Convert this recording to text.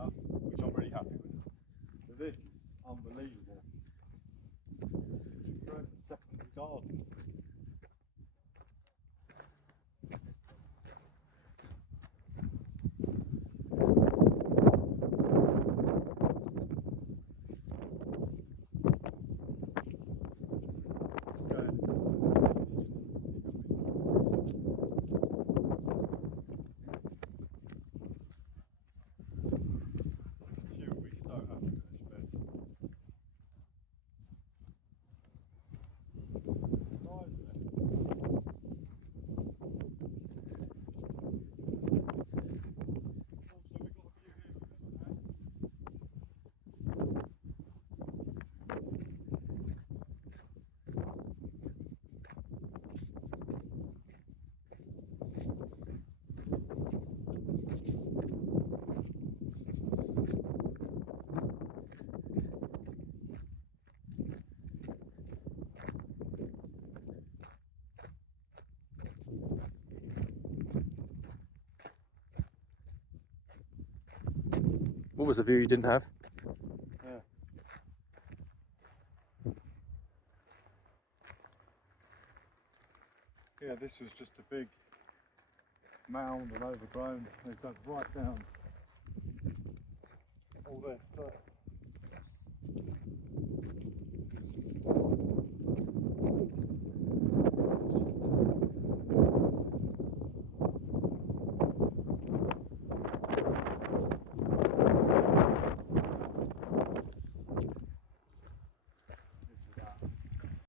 enough, which I'm really happy with. So this is unbelievable. It's a great second garden. What was the view you didn't have? Yeah, this was just a big mound and overgrown. It goes right down all this.